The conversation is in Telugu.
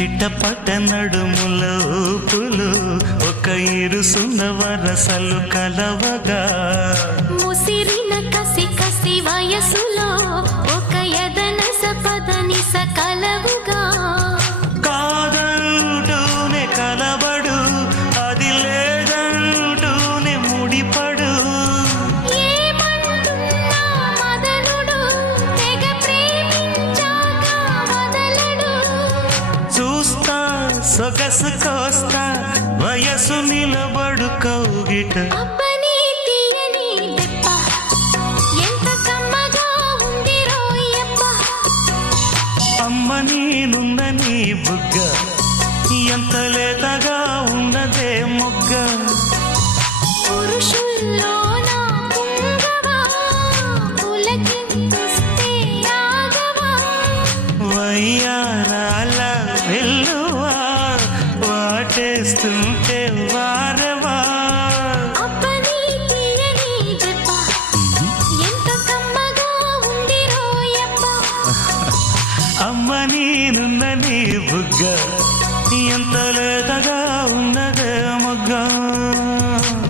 చిట్టపట్ట నడుముల ఊపులు ఒక ఇరుసున్న వరసలు కలవగా ముసిరిన కసి కసి వయసులో ఒక యదన సపదని సకలవుగా కాదంటూనే కలబడు అది లేదంటూనే ముడిపడు ఏమంటున్నా మదనుడు తెగ ప్రేమించాక వదలడు చూస్తా సొగసు కోస్తా వయసు నిలబడు కౌగిట అబ్బని తీయని దెబ్బ ఎంత కమ్మగా ఉంది రోయప్ప అమ్మ నేనున్న నీ బుగ్గ ఎంత లేతగా ఉన్నదే మొగ్గ పురుషుల్లో నా పుంగవా పులకింతుస్తే ఆగవా వయ్యారాల వెల్లువా వాటేస్తుంటే వారవా అబ్బని తీయని దెబ్బ ఎంత కమ్మగా ఉంది రోయప్ప అమ్మ నేనున్న నీ బుగ్గ ఎంత